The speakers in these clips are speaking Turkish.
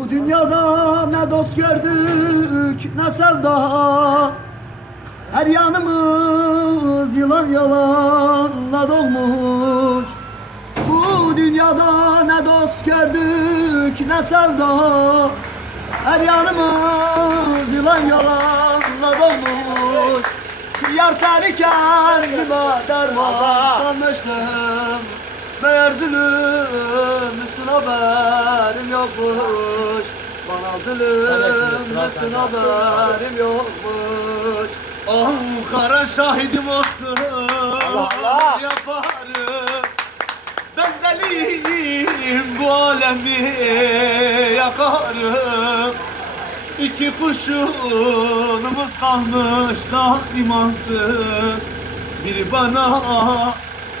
Bu dünyada ne dost gördük ne sevda. Her yanımız yılan yalanla dolmuş. Bu dünyada ne dost gördük ne sevda. Her yanımız yılan yalanla dolmuş. Yar seni kendime derman sanmıştım. Meğer zulümsün haberim yokmuş Bana zulümsün haberim yokmuş. Oh kara şahidim olsun. Allah! Yaparım. Ben deliyim bu alemi yakarım. İki kurşunumuz kalmış da imansız Biri bana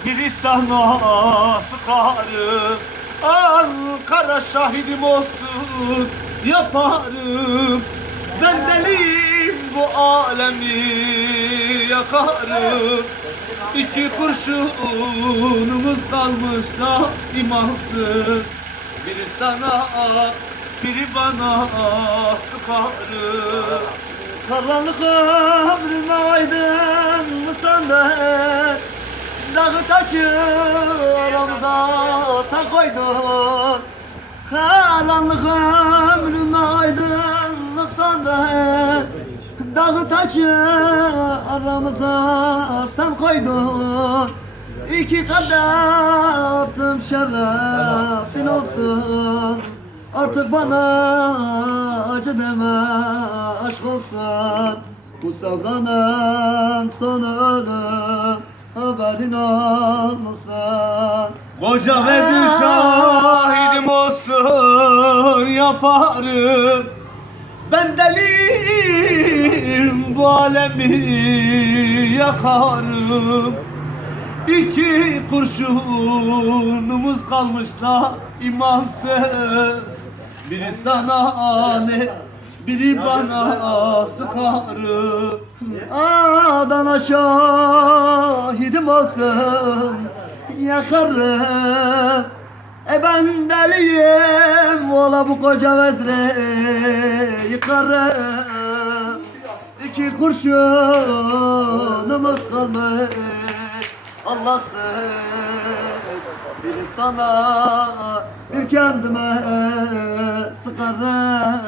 biri sana sıkarım. Ankara şahidim olsun yaparım. Ben deliyim bu alemi yakarım. İki kurşunumuz kalmış da imansız. Biri sana biri bana sıkarım. Karanlık ömrüme aydın mı sandın Dağı taçı aramıza sen koydun Karanlık ömrüme aydınlık sandın Dağı taçı aramıza sen koydun İki kadeh attım şerefin olsun. Artık bana acı deme aşk olsun. Bu sevdanın sonu ölüm haberin olmasın Koca şahidim olsun yaparım. Ben deliyim bu alemi yakarım. İki kurşunumuz kalmış da imansız Biri sana ale, biri bana sıkarım. Adana şahidim olsun yakarım E ben deliyim ola bu koca vezri yıkarım. İki kurşunumuz kalmış Allahsız Biri sana bir kendime sıkarım